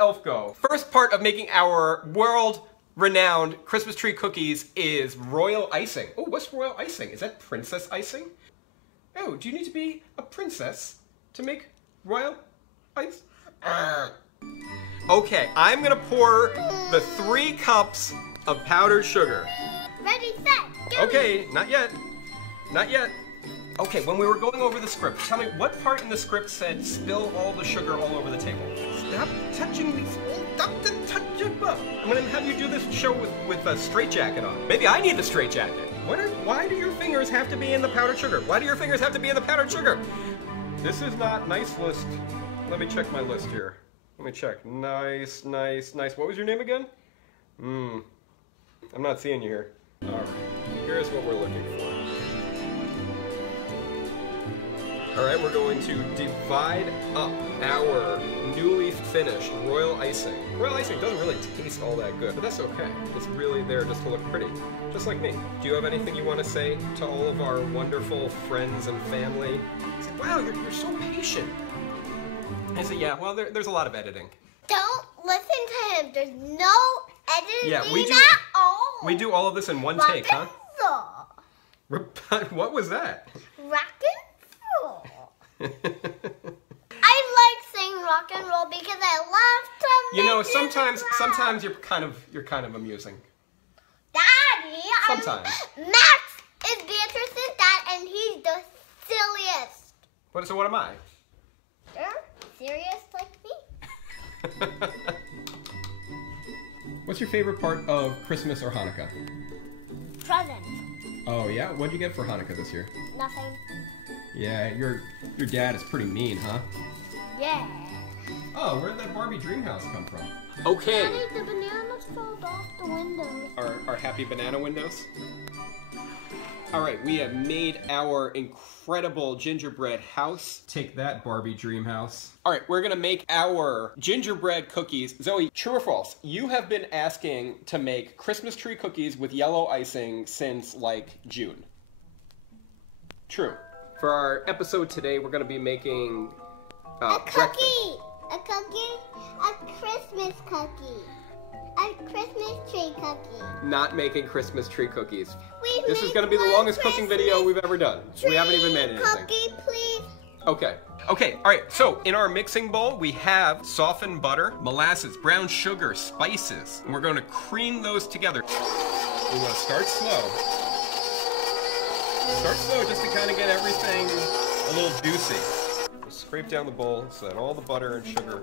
Elf go. First part of making our world-renowned Christmas tree cookies is royal icing. Oh, what's royal icing? Is that princess icing? Oh, do you need to be a princess to make royal ice? Okay, I'm gonna pour the 3 cups of powdered sugar. Ready, set, go. Okay, not yet. Not yet. Okay, when we were going over the script, tell me what part in the script said spill all the sugar all over the table? Stop touching these. Stop the touching. I'm gonna have you do this show with a straitjacket on. Maybe I need the straitjacket. Why do your fingers have to be in the powdered sugar? Why do your fingers have to be in the powdered sugar? This is not nice list. Let me check my list here. Let me check. Nice, nice, nice. What was your name again? I'm not seeing you here. All right. Here's what we're looking for. All right, we're going to divide up our newly finished royal icing. Royal icing doesn't really taste all that good, but that's okay. It's really there just to look pretty, just like me. Do you have anything you want to say to all of our wonderful friends and family? Say, wow, you're so patient. I say, yeah, well, there's a lot of editing. Don't listen to him. There's no editing Yeah, we do, at all. We do all of this in one take, huh? What was that? Rock and roll. I like saying rock and roll because I love to. You know, sometimes you're kind of amusing. Daddy, Sometimes. Max is Beatrice's dad, and he's the silliest. So what am I? You're serious like me. What's your favorite part of Christmas or Hanukkah? Presents. Oh yeah, what'd you get for Hanukkah this year? Nothing. Yeah, your dad is pretty mean, huh? Yeah. Oh, where'd that Barbie dream house come from? Okay. Daddy, the bananas fell off the windows. Our happy banana windows. All right, we have made our incredible gingerbread house. Take that, Barbie dream house. All right, we're gonna make our gingerbread cookies. Zoe, true or false? You have been asking to make Christmas tree cookies with yellow icing since like June. True. For our episode today, we're gonna be making a cookie, a Christmas cookie. A Christmas tree cookie. Not making Christmas tree cookies. This is going to be the longest cooking video we've ever done. We haven't even made anything. Cookie, please. Okay. Okay, all right. So in our mixing bowl, we have softened butter, molasses, brown sugar, spices. And we're going to cream those together. We want to start slow. Start slow just to kind of get everything a little juicy. We'll scrape down the bowl so that all the butter and sugar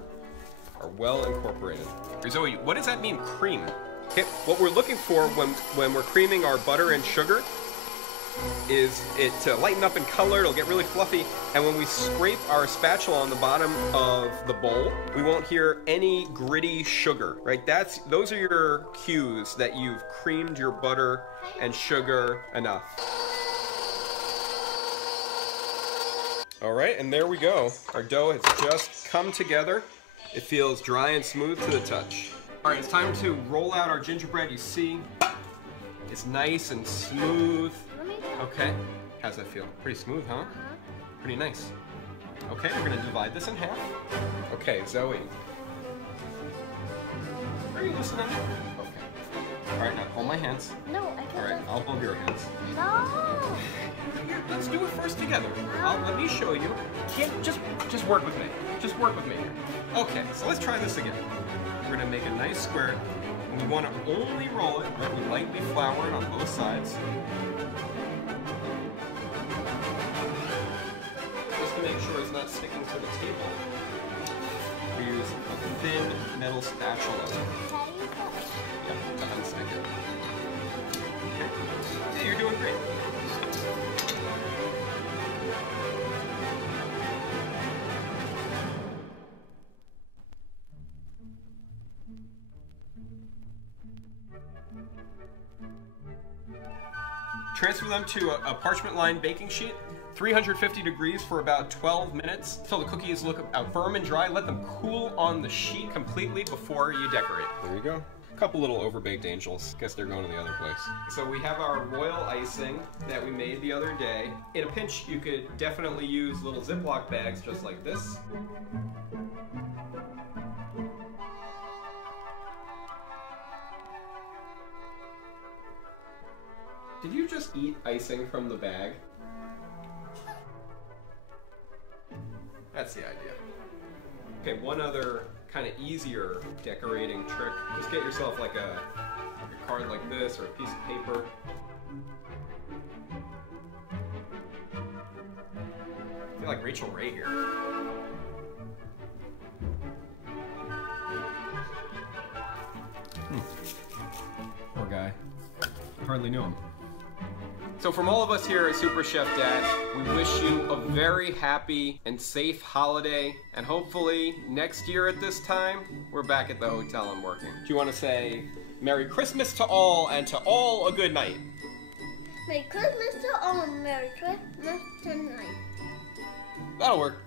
are well incorporated. Zoe, what does that mean, cream? Okay, what we're looking for when we're creaming our butter and sugar is it to lighten up in color, it'll get really fluffy, and when we scrape our spatula on the bottom of the bowl, we won't hear any gritty sugar, right? Those are your cues that you've creamed your butter and sugar enough. All right, and there we go. Our dough has just come together. It feels dry and smooth to the touch. All right, it's time to roll out our gingerbread. You see, it's nice and smooth. Okay, how's that feel? Pretty smooth, huh? Pretty nice. Okay, we're gonna divide this in half. Okay, Zoe. Are you listening? Okay. All right, now hold my hands. No, I can't. All right, I'll hold your hands. No. Here, let's do it first together. Let me show you. Just work with me. Just work with me here. Okay, so let's try this again. We're gonna make a nice square, and we want to only roll it, right? We lightly flour it on both sides. Just to make sure it's not sticking to the table, we use a thin metal spatula. Yep, to unstick it. Okay. Yeah, you're doing great. Transfer them to a parchment-lined baking sheet, 350 degrees for about 12 minutes, until the cookies look firm and dry. Let them cool on the sheet completely before you decorate. There you go. A couple little overbaked angels. Guess they're going to the other place. So we have our royal icing that we made the other day. In a pinch, you could definitely use little Ziploc bags just like this. Did you just eat icing from the bag? That's the idea. Okay, one other kind of easier decorating trick. Just get yourself like a card like this or a piece of paper. I feel like Rachel Ray here. Poor guy. I hardly knew him. So from all of us here at Super Chef Dad, we wish you a very happy and safe holiday, and hopefully next year at this time, we're back at the hotel and working. Do you want to say Merry Christmas to all, and to all a good night? Merry Christmas to all and Merry Christmas tonight. That'll work.